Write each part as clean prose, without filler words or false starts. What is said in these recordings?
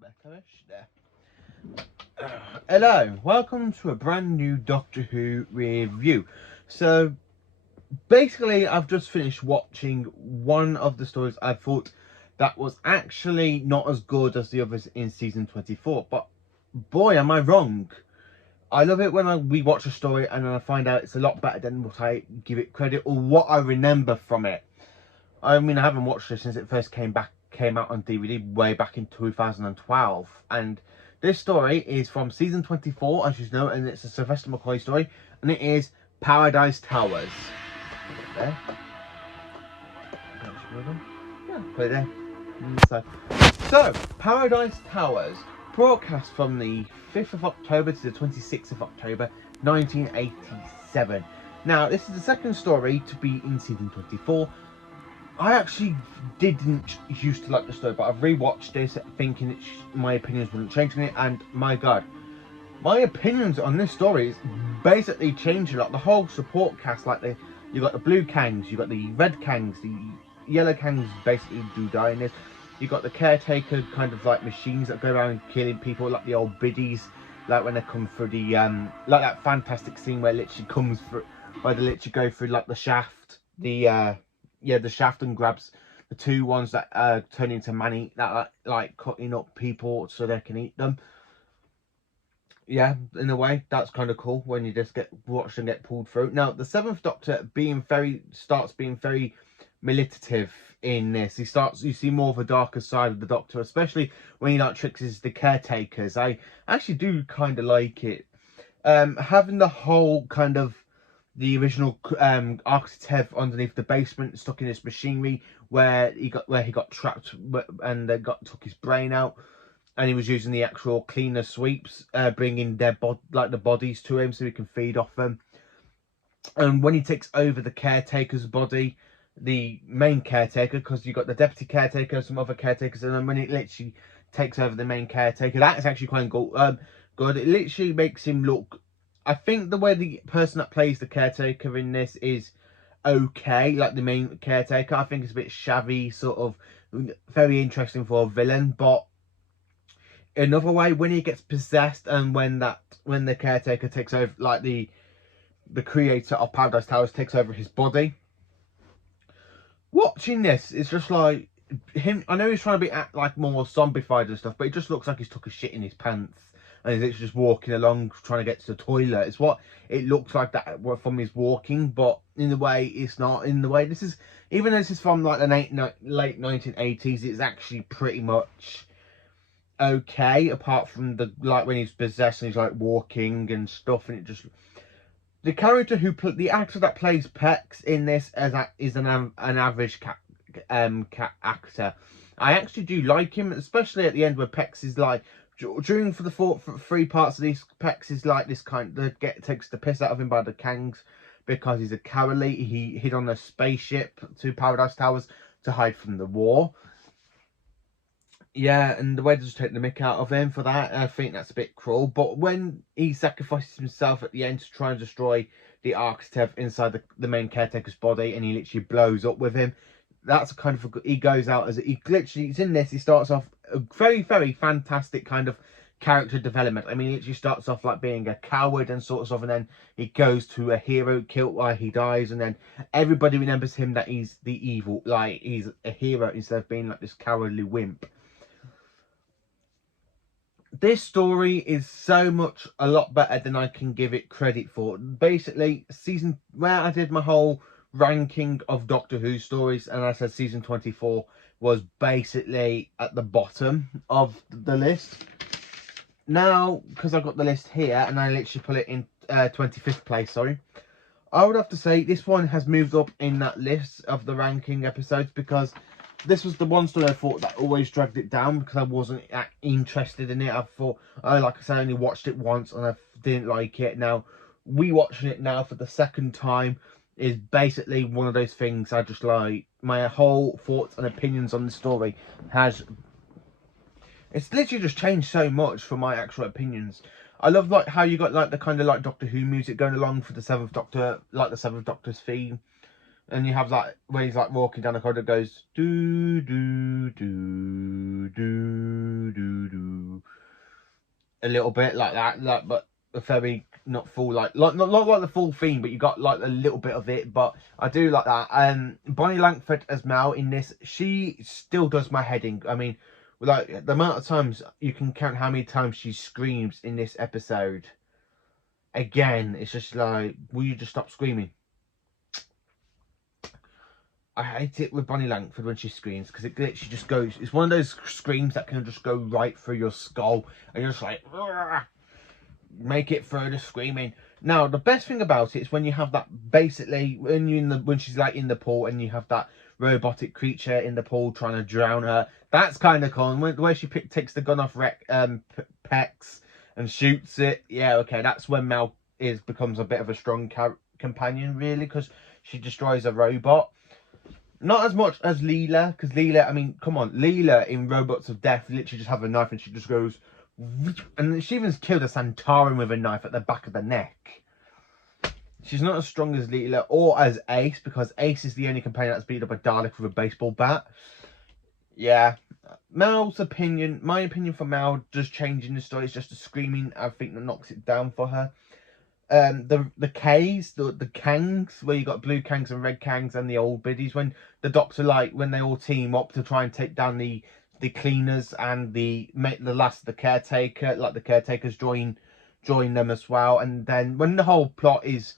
better-ish there. Hello, welcome to a brand new Doctor Who review. So, basically, I've just finished watching one of the stories I thought that was actually not as good as the others in season 24. But, boy, am I wrong. I love it when we watch a story and then I find out it's a lot better than what I give it credit or what I remember from it. I mean, I haven't watched it since it first came out on DVD way back in 2012, and this story is from season 24, as you know, and it's a Sylvester McCoy story, and it is Paradise Towers. Put it there. Yeah, put it there. So, Paradise Towers, broadcast from the 5th of October to the 26th of October, 1987. Now, this is the second story to be in season 24. I actually didn't used to like the story, but I've rewatched this thinking my opinions wouldn't change on it, and my god, my opinions on this story is basically changed a lot. The whole support cast, like you got the blue Kangs, you got the red Kangs, the yellow Kangs basically do die in this. You got the caretaker kind of like machines that go around killing people, like the old biddies, like when they come through the like that fantastic scene where it literally comes through, where they literally go through like the shaft, the shaft, and grabs the two ones that turn into man-eat, that like cutting up people so they can eat them. Yeah, in a way, that's kind of cool when you just watch them get pulled through. Now, the Seventh Doctor starts being very militative in this. You see more of a darker side of the Doctor, especially when he like tricks the caretakers. I actually do kind of like it. Having the whole kind of the original Arctev underneath the basement, stuck in this machinery where he got trapped and they took his brain out, and he was using the actual cleaner sweeps, bringing the bodies to him so he can feed off them. And when he takes over the caretaker's body, the main caretaker, because you got the deputy caretaker, some other caretakers, and then when it literally takes over the main caretaker, that is actually quite good. Good. It literally makes him look. I think the way the person that plays the caretaker in this is okay, like the main caretaker. I think it's a bit shabby, sort of very interesting for a villain, but another way, when he gets possessed and when the caretaker takes over, like the creator of Paradise Towers takes over his body. Watching this, it's just like him. I know he's trying to be like more zombified and stuff, but it just looks like he's took a shit in his pants and he's literally just walking along trying to get to the toilet. It's what it looks like that from his walking, but in the way it's not. In the way this is, even though this is from like the late 1980s, it's actually pretty much okay, apart from the like when he's possessed and he's like walking and stuff, and it just, the character the actor that plays Pex in this is an average actor. I actually do like him, especially at the end where Pex is like, during for the three parts of these, Pex is like this kind that takes the piss out of him by the Kangs because he's a cowardly. He hid on a spaceship to Paradise Towers to hide from the war. Yeah, and the way they just take the mick out of him for that, I think that's a bit cruel. But when he sacrifices himself at the end to try and destroy the Arctev inside the main caretaker's body, and he literally blows up with him, that's a kind of he goes out as he's in this. He starts off a very, very fantastic kind of character development. I mean, he literally starts off like being a coward and sort of stuff, and then he goes to a hero kilt where he dies, and then everybody remembers him that he's the evil, like he's a hero instead of being like this cowardly wimp. This story is so much a lot better than I can give it credit for. Basically, where I did my whole ranking of Doctor Who stories, and I said season 24 was basically at the bottom of the list. Now, because I've got the list here, and I literally put it in 25th place, sorry, I would have to say this one has moved up in that list of the ranking episodes, because this was the one story I thought that always dragged it down because I wasn't interested in it. I thought, like I said, I only watched it once and I didn't like it. Now, rewatching it now for the second time is basically one of those things I just like. My whole thoughts and opinions on the story it's literally just changed so much from my actual opinions. I love like how you got like the kind of like Doctor Who music going along for the Seventh Doctor, like the Seventh Doctor's theme. And you have that where he's like walking down the corridor, goes do do do do do do, a little bit like that, like, but a very not full, like not like the full theme, but you got like a little bit of it. But I do like that. Bonnie Langford as Mel in this, she still does my head in. I mean, like the amount of times you can count how many times she screams in this episode. Again, it's just like, will you just stop screaming? I hate it with Bonnie Langford when she screams, because it literally just goes, it's one of those screams that can just go right through your skull, and you're just like, make it further screaming. Now, the best thing about it is when you have that, basically, when she's like in the pool, and you have that robotic creature in the pool trying to drown her. That's kind of cool. And the way she takes the gun off Pex and shoots it, yeah, okay, that's when Mel becomes a bit of a strong companion, really, because she destroys a robot. Not as much as Leela, because Leela, I mean, come on, Leela in Robots of Death literally just have a knife and she just goes, and she even killed a Santaran with a knife at the back of the neck. She's not as strong as Leela or as Ace, because Ace is the only companion that's beat up a Dalek with a baseball bat. Yeah, Mel's opinion, my opinion for Mel, just changing the story, is just a screaming, I think, that knocks it down for her. The K's, the Kangs, where you got blue Kangs and red Kangs and the old biddies, when the Doctor, like, when they all team up to try and take down the cleaners and the caretaker, like the caretakers join them as well. And then when the whole plot is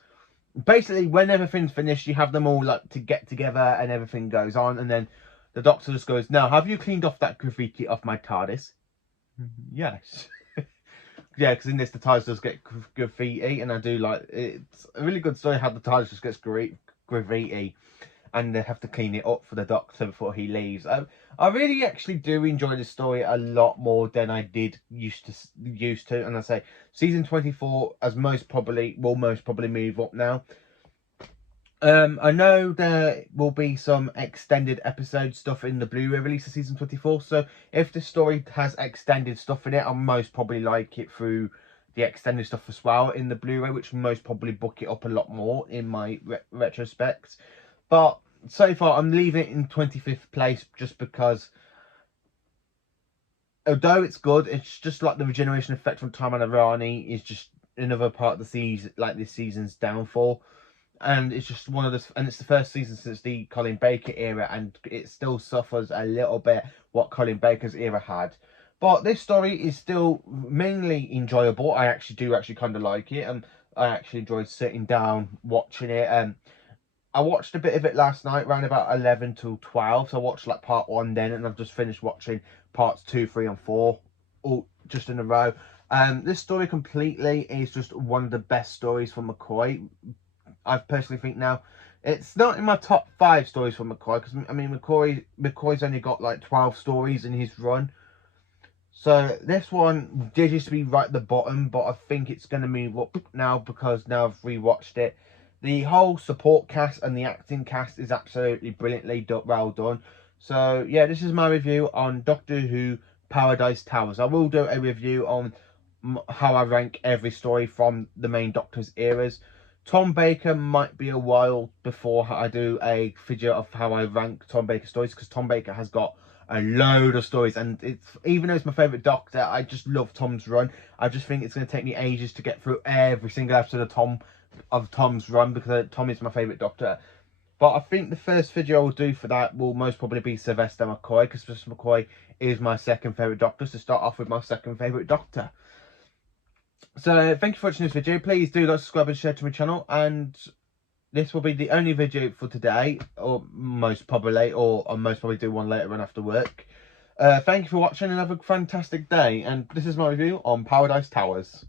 basically, when everything's finished, you have them all like to get together and everything goes on, and then the Doctor just goes, "Now, have you cleaned off that graffiti off my TARDIS?" Yes. Yeah, because in this the TARDIS does get graffiti, and I do like, it's a really good story how the TARDIS just gets graffiti, and they have to clean it up for the Doctor before he leaves. I really actually do enjoy this story a lot more than I did used to, and I say season 24 will most probably move up now. I know there will be some extended episode stuff in the Blu-ray release of season 24, so if the story has extended stuff in it, I'll most probably like it through the extended stuff as well in the Blu-ray, which will most probably book it up a lot more in my retrospect. But so far, I'm leaving it in 25th place just because, although it's good, it's just like the regeneration effect from Time and Rani is just another part of the season, like this season's downfall. And it's just one of the, and it's the first season since the Colin Baker era, and it still suffers a little bit what Colin Baker's era had. But this story is still mainly enjoyable. I actually kind of like it, and I actually enjoyed sitting down watching it. I watched a bit of it last night, around about 11 till 12. So I watched like part 1 then, and I've just finished watching parts 2, 3, and 4, all just in a row. This story completely is just one of the best stories from McCoy. I personally think now it's not in my top 5 stories from McCoy, because I mean McCoy's only got like 12 stories in his run, so this one did used to be right at the bottom, but I think it's going to move up now because now I've rewatched it. The whole support cast and the acting cast is absolutely brilliantly well done. So yeah, this is my review on Doctor Who Paradise Towers. I will do a review on how I rank every story from the main Doctor's eras. Tom Baker might be a while before I do a video of how I rank Tom Baker stories, because Tom Baker has got a load of stories, and it's, even though it's my favourite Doctor, I just love Tom's run. I just think it's going to take me ages to get through every single episode of Tom's run, because Tom is my favourite Doctor. But I think the first video I'll do for that will most probably be Sylvester McCoy, because Sylvester McCoy is my second favourite Doctor, so start off with my second favourite Doctor. So thank you for watching this video. Please do like, subscribe and share to my channel, and this will be the only video for today, or most probably, or I'll most probably do one later on after work. Thank you for watching, and have a fantastic day, and this is my review on Paradise Towers.